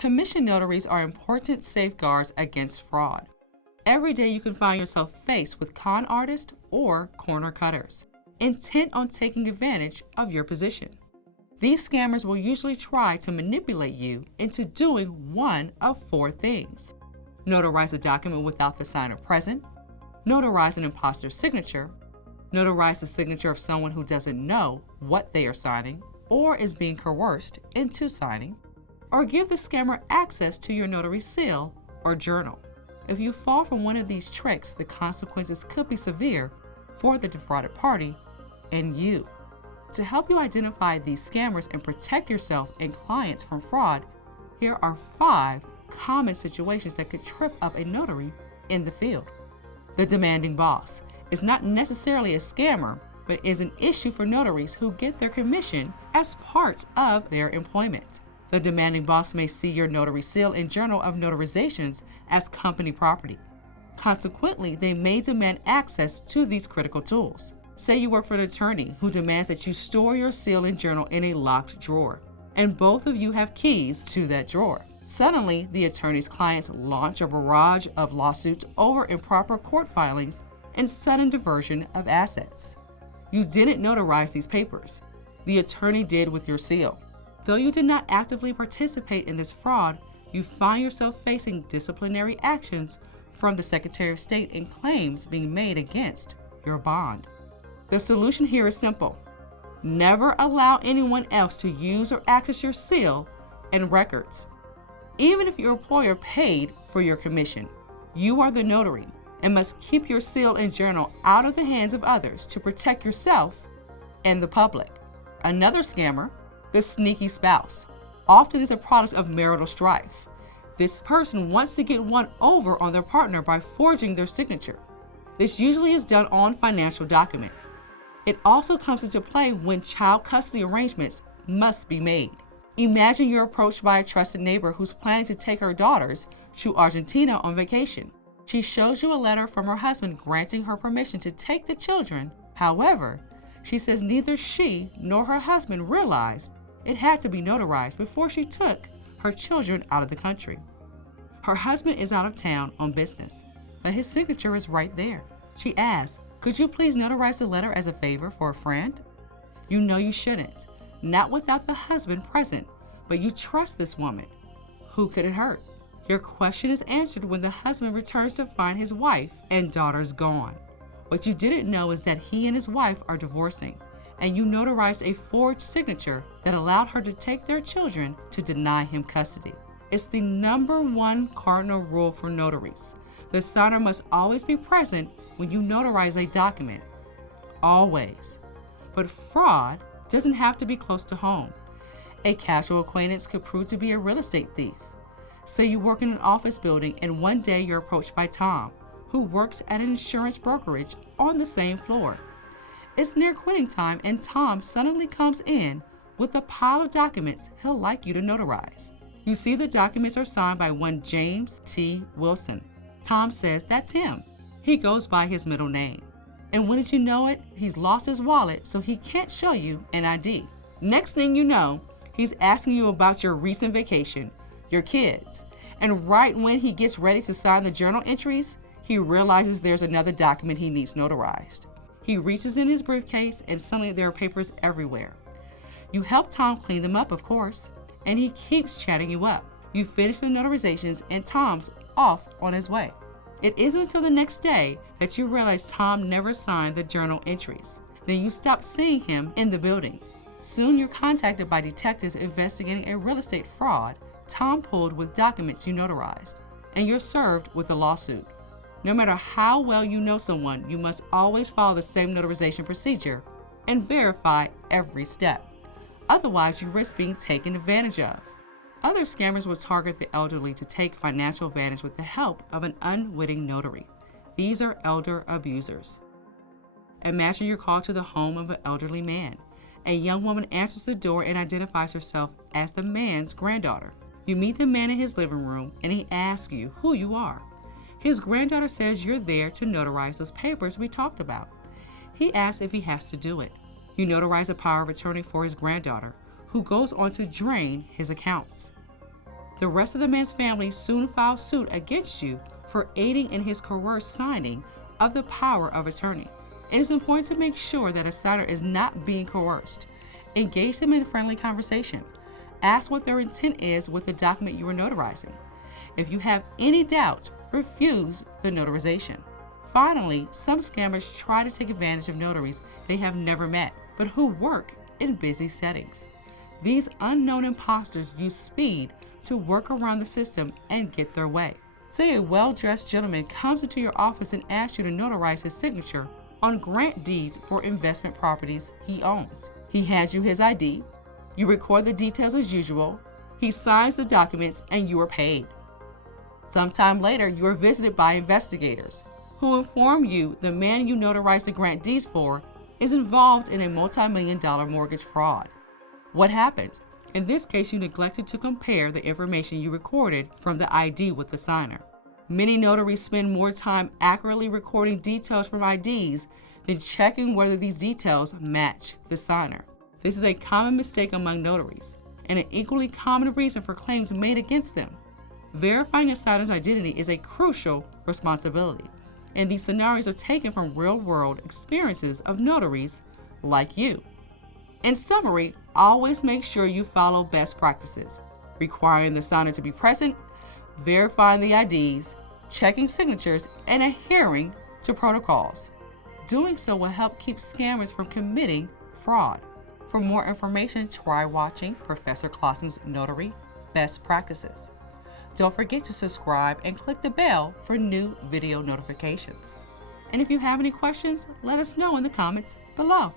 Commission notaries are important safeguards against fraud. Every day you can find yourself faced with con artists or corner cutters, intent on taking advantage of your position. These scammers will usually try to manipulate you into doing one of four things: notarize a document without the signer present, notarize an imposter signature, notarize the signature of someone who doesn't know what they are signing or is being coerced into signing, or give the scammer access to your notary seal or journal. If you fall for one of these tricks, the consequences could be severe for the defrauded party and you. To help you identify these scammers and protect yourself and clients from fraud, here are 5 common situations that could trip up a notary in the field. The demanding boss is not necessarily a scammer, but is an issue for notaries who get their commission as part of their employment. The demanding boss may see your notary seal and journal of notarizations as company property. Consequently, they may demand access to these critical tools. Say you work for an attorney who demands that you store your seal and journal in a locked drawer, and both of you have keys to that drawer. Suddenly, the attorney's clients launch a barrage of lawsuits over improper court filings and sudden diversion of assets. You didn't notarize these papers. The attorney did with your seal. Though you did not actively participate in this fraud, you find yourself facing disciplinary actions from the Secretary of State and claims being made against your bond. The solution here is simple. Never allow anyone else to use or access your seal and records. Even if your employer paid for your commission, you are the notary and must keep your seal and journal out of the hands of others to protect yourself and the public. Another scammer, the sneaky spouse, often is a product of marital strife. This person wants to get one over on their partner by forging their signature. This usually is done on financial documents. It also comes into play when child custody arrangements must be made. Imagine you're approached by a trusted neighbor who's planning to take her daughters to Argentina on vacation. She shows you a letter from her husband granting her permission to take the children. However, she says neither she nor her husband realized it had to be notarized before she took her children out of the country. Her husband is out of town on business, but his signature is right there. She asks, "Could you please notarize the letter as a favor for a friend?" You know you shouldn't, not without the husband present, but you trust this woman. Who could it hurt? Your question is answered when the husband returns to find his wife and daughters gone. What you didn't know is that he and his wife are divorcing, and you notarized a forged signature that allowed her to take their children to deny him custody. It's the #1 cardinal rule for notaries. The signer must always be present when you notarize a document. Always. But fraud doesn't have to be close to home. A casual acquaintance could prove to be a real estate thief. Say you work in an office building and one day you're approached by Tom, who works at an insurance brokerage on the same floor. It's near quitting time and Tom suddenly comes in with a pile of documents he'll like you to notarize. You see the documents are signed by one James T. Wilson. Tom says that's him. He goes by his middle name. And wouldn't you know it, he's lost his wallet, so he can't show you an ID. Next thing you know, he's asking you about your recent vacation, your kids. And right when he gets ready to sign the journal entries, he realizes there's another document he needs notarized. He reaches in his briefcase and suddenly there are papers everywhere. You help Tom clean them up, of course, and he keeps chatting you up. You finish the notarizations and Tom's off on his way. It isn't until the next day that you realize Tom never signed the journal entries. Then you stop seeing him in the building. Soon you're contacted by detectives investigating a real estate fraud Tom pulled with documents you notarized, and you're served with a lawsuit. No matter how well you know someone, you must always follow the same notarization procedure and verify every step. Otherwise, you risk being taken advantage of. Other scammers will target the elderly to take financial advantage with the help of an unwitting notary. These are elder abusers. Imagine you're called to the home of an elderly man. A young woman answers the door and identifies herself as the man's granddaughter. You meet the man in his living room and he asks you who you are. His granddaughter says you're there to notarize those papers we talked about. He asks if he has to do it. You notarize a power of attorney for his granddaughter, who goes on to drain his accounts. The rest of the man's family soon filed suit against you for aiding in his coerced signing of the power of attorney. It is important to make sure that a signer is not being coerced. Engage them in a friendly conversation. Ask what their intent is with the document you are notarizing. If you have any doubts, refuse the notarization. Finally, some scammers try to take advantage of notaries they have never met, but who work in busy settings. These unknown imposters use speed to work around the system and get their way. Say a well-dressed gentleman comes into your office and asks you to notarize his signature on grant deeds for investment properties he owns. He hands you his ID, you record the details as usual, he signs the documents, and you are paid. Sometime later, you are visited by investigators who inform you the man you notarized the grant deeds for is involved in a multi-million-dollar mortgage fraud. What happened? In this case, you neglected to compare the information you recorded from the ID with the signer. Many notaries spend more time accurately recording details from IDs than checking whether these details match the signer. This is a common mistake among notaries and an equally common reason for claims made against them. Verifying a signer's identity is a crucial responsibility, and these scenarios are taken from real-world experiences of notaries like you. In summary, always make sure you follow best practices, requiring the signer to be present, verifying the IDs, checking signatures, and adhering to protocols. Doing so will help keep scammers from committing fraud. For more information, try watching Professor Clausen's Notary Best Practices. Don't forget to subscribe and click the bell for new video notifications. And if you have any questions, let us know in the comments below.